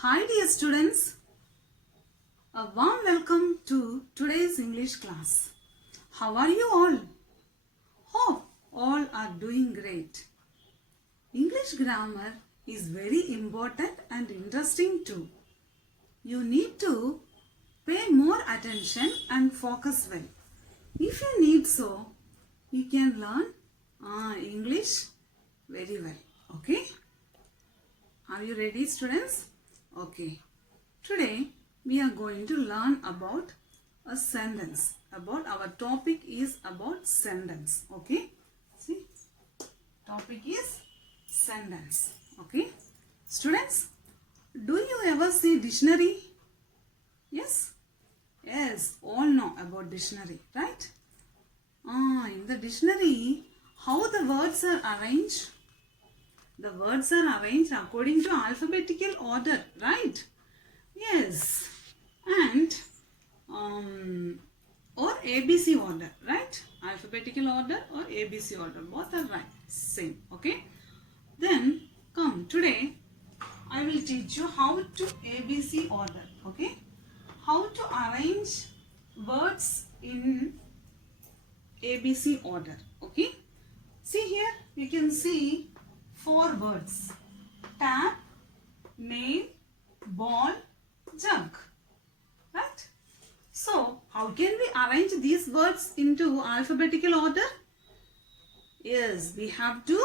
Hi dear students, a warm welcome to today's English class. How are you all? Hope all are doing great. English grammar is very important and interesting too. You need to pay more attention and focus well. If you need so, you can learn English very well. Okay? Are you ready, students? Okay. Today we are going to learn about a sentence. Our topic is about sentence. Okay. See, topic is sentence. Okay. Students, do you ever see dictionary? Yes. Yes. All know about dictionary, right? In the dictionary, how the words are arranged? The words are arranged according to alphabetical order, right? Yes. And or ABC order, right? Alphabetical order or ABC order, both are right, same. Okay. Then come today, I will teach you how to ABC order. Okay. How to arrange words in ABC order. Okay. See here, you can see 4 words: tap, nail, ball, jug. Right? So, how can we arrange these words into alphabetical order? Yes, we have to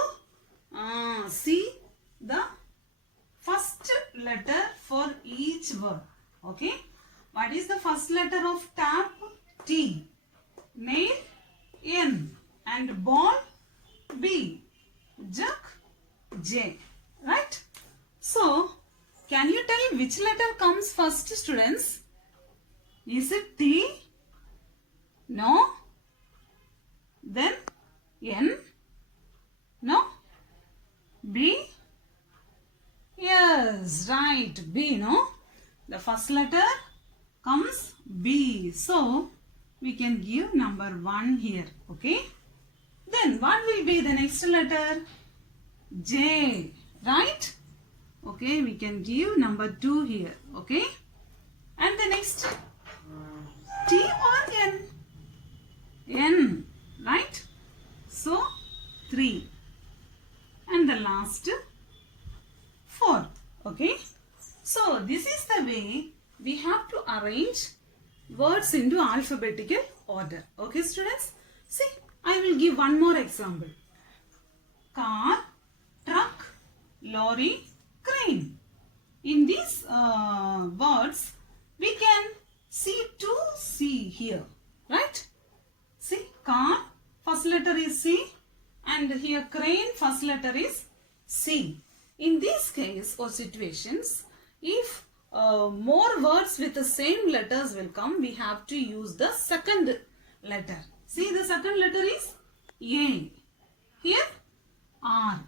see the first letter for each word. Okay? What is the first letter of tap? T. Nail? N. And ball? B. Jug? J. Right? So, can you tell which letter comes first, students? Is it T? No. Then N? No. B? Yes, right. B, no? The first letter comes B. So, we can give number 1 here. Okay? Then what will be the next letter? J. Right? Okay, we can give number 2 here. Okay? And the next T or N? N. Right? So, 3. And the last 4. Okay? So, this is the way we have to arrange words into alphabetical order. Okay, students? See, I will give one more example. Car, truck, lorry, crane. In these words, we can see 2 C here, right? See, car, first letter is C, and here crane, first letter is C. In this case or situations, if more words with the same letters will come, we have to use the second letter. See, the second letter is A. Here, R.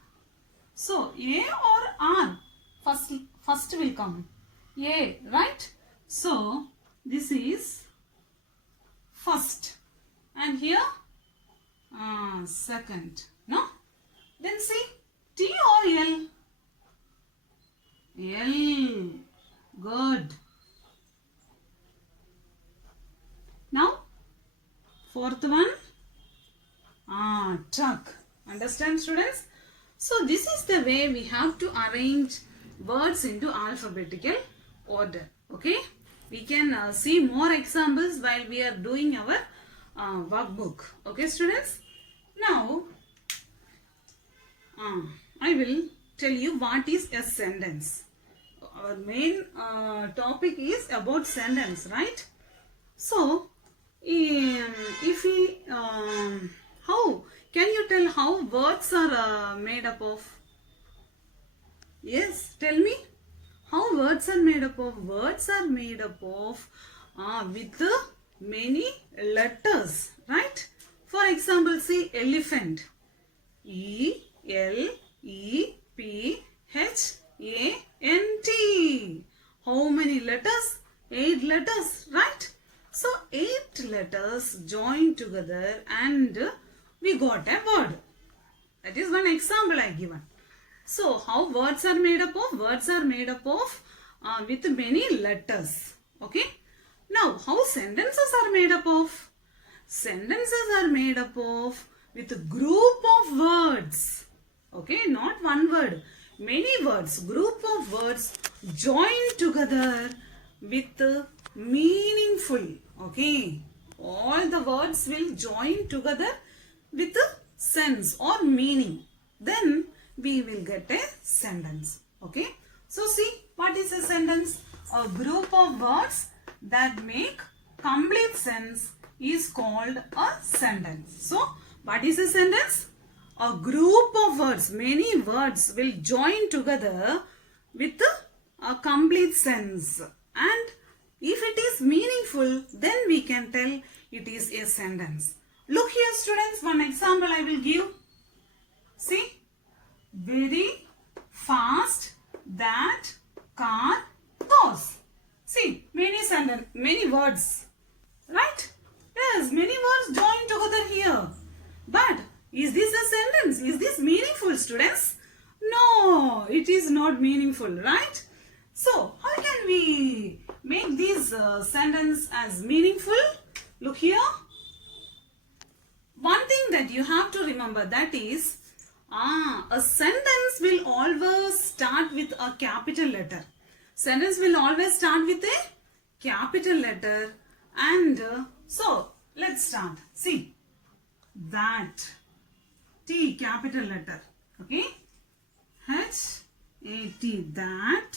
So, A or R? First will come. A, right? So, this is first. And here, second. No? Then see, T or L? L. Good. Now, fourth one, truck. Understand, students? So, this is the way we have to arrange words into alphabetical order. Okay? We can see more examples while we are doing our workbook. Okay, students? Now, I will tell you what is a sentence. Our main topic is about sentence, right? So, if we, how can you tell how words are made up of? Yes, tell me. How words are made up of? Words are made up of with many letters, right? For example, see elephant. E, L, E, P, H, A, N, T. How many letters? 8 letters, right? So, 8 letters joined together and we got a word. That is one example I given. So, how words are made up of? Words are made up of with many letters. Okay. Now, how sentences are made up of? Sentences are made up of with a group of words. Okay, not one word. Many words, group of words joined together with meaningful. Okay, all the words will join together with a sense or meaning. Then we will get a sentence. Okay, so see, what is a sentence? A group of words that make complete sense is called a sentence. So, what is a sentence? A group of words, many words will join together with a complete sense. And if it is meaningful, then we can tell it is a sentence. Look here, students, one example I will give. See, very fast that car goes. See, many words, right? Yes, many words joined together here. But is this a sentence? Is this meaningful, students? No, it is not meaningful, right? So, how can we make this sentence as meaningful? Look here. One thing that you have to remember, that is, a sentence will always start with a capital letter. Sentence will always start with a capital letter. And so, let's start. See, that, T, capital letter. Okay, H-A-T, that,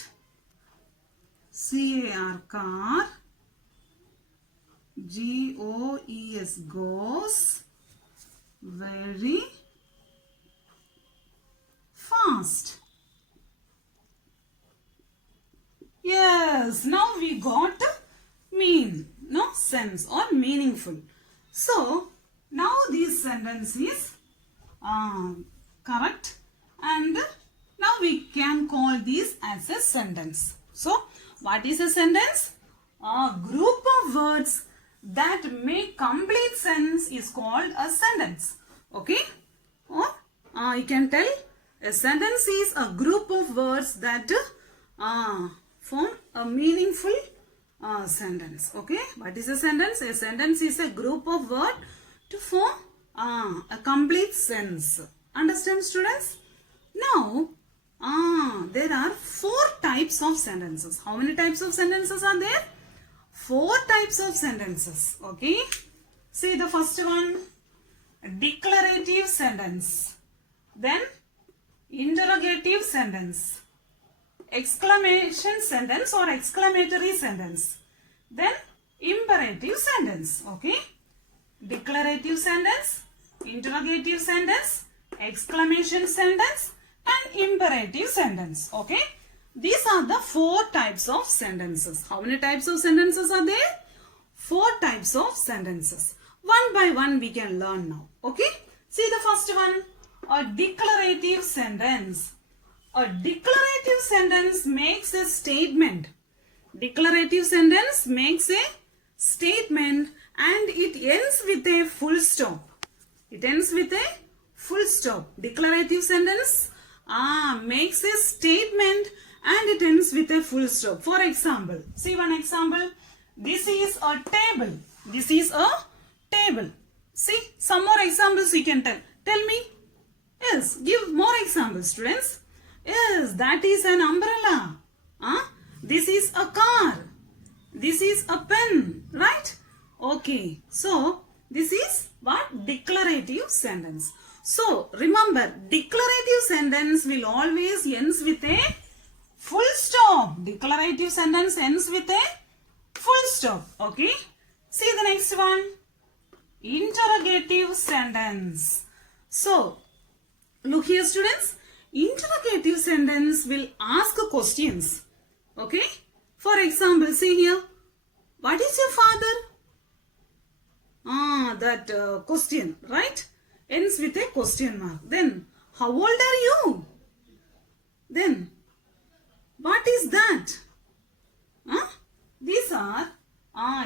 C-A-R, car, G-O-E-S, goes, very fast. Yes, now we got sense or meaningful. So, now this sentence is correct, and now we can call this as a sentence. So, what is a sentence? A group of words that make complete sense is called a sentence. Okay? Or you can tell a sentence is a group of words that form a meaningful sentence. Okay? What is a sentence? A sentence is a group of words to form a complete sense. Understand, students? Now, there are 4 types of sentences. How many types of sentences are there? 4 types of sentences. Okay? See the first one, declarative sentence. Then, interrogative sentence. Exclamation sentence or exclamatory sentence. Then, imperative sentence. Okay? Declarative sentence, interrogative sentence, exclamation sentence, and imperative sentence. Okay? These are the 4 types of sentences. How many types of sentences are there? 4 types of sentences. One by one we can learn now. Okay? See the first one. A declarative sentence. A declarative sentence makes a statement. Declarative sentence makes a statement and it ends with a full stop. It ends with a full stop. Declarative sentence makes a statement and it ends with a full stop. For example, see one example. This is a table. This is a table. See, some more examples you can tell. Tell me. Yes, give more examples, students. Yes, that is an umbrella. This is a car. This is a pen, right? Okay, so this is what? Declarative sentence. So, remember, declarative sentence will always ends with a full stop. Declarative sentence ends with a full stop. Okay? See the next one. Interrogative sentence. So, look here, students. Interrogative sentence will ask questions. Okay? For example, see here. What is your father? That question, right? Ends with a question mark. Then, how old are you? Then, what is that? These are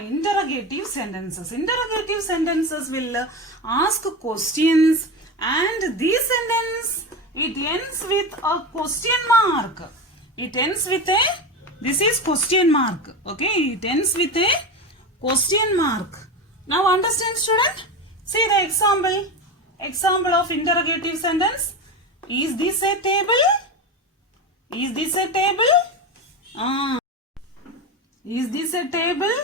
interrogative sentences. Interrogative sentences will ask questions, and this sentence, it ends with a question mark. It ends with a This is question mark. Okay, it ends with a question mark. Now understand, student? See the example. Example of interrogative sentence. Is this a table? Is this a table? Is this a table?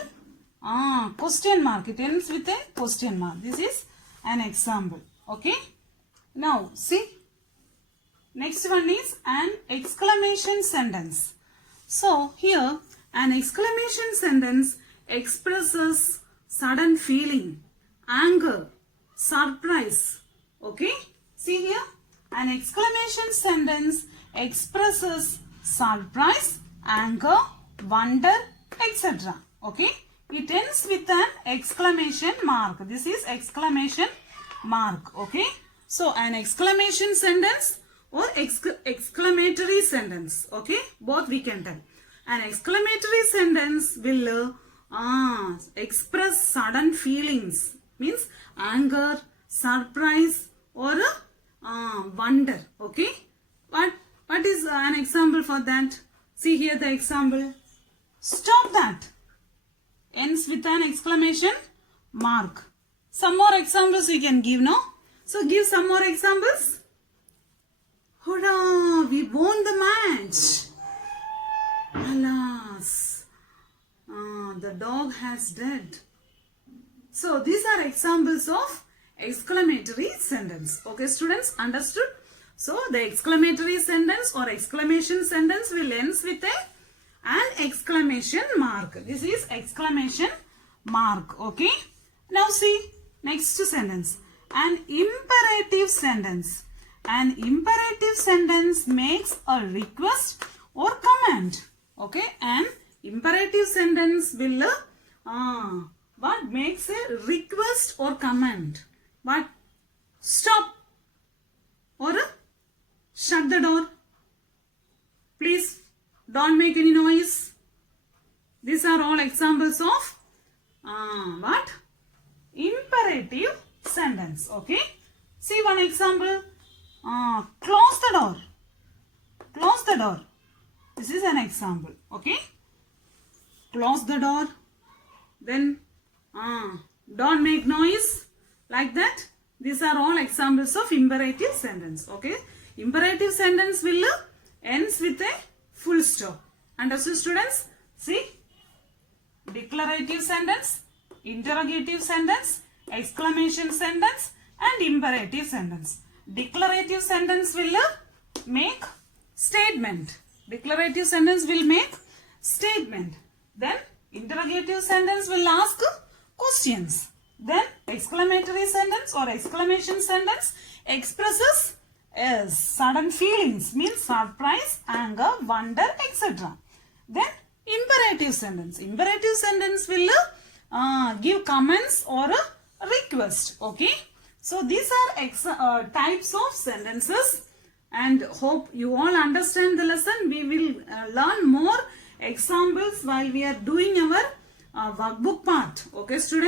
Question mark. It ends with a question mark. This is an example. Okay. Now see. Next one is an exclamation sentence. So here an exclamation sentence expresses sudden feeling, anger, surprise. Okay. See here. An exclamation sentence expresses surprise, anger, wonder, etc. Okay. It ends with an exclamation mark. This is exclamation mark. Okay. So an exclamation sentence or exclamatory sentence. Okay. Both we can tell. An exclamatory sentence will express sudden feelings. Means anger, surprise or wonder. Okay. What is an example for that? See here the example. Stop that. Ends with an exclamation mark. Some more examples we can give, no? So give some more examples. Hurrah! We won the match. Alas, the dog has died. So these are examples of exclamatory sentence. Okay, students, understood? So the exclamatory sentence or exclamation sentence will end with an exclamation mark. This is exclamation mark. Okay. Now see next sentence. An imperative sentence. An imperative sentence makes a request or command. Okay. An imperative sentence will what makes a request or command? What? Stop or shut the door. Please don't make any noise. These are all examples of what? Imperative sentence. Okay. See one example. Close the door. Close the door. This is an example. Okay. Close the door. Then don't make noise. Like that. These are all examples of imperative sentence. Okay. Imperative sentence will ends with a full stop. Understood, students? See. Declarative sentence, interrogative sentence, exclamation sentence and imperative sentence. Declarative sentence will make statement. Declarative sentence will make statement. Then interrogative sentence will ask questions. Then exclamatory sentence or exclamation sentence expresses sudden feelings, means surprise, anger, wonder, etc. Then imperative sentence. Imperative sentence will give comments or a request. Okay. So these are types of sentences, and hope you all understand the lesson. We will learn more examples while we are doing our workbook part. Okay, students.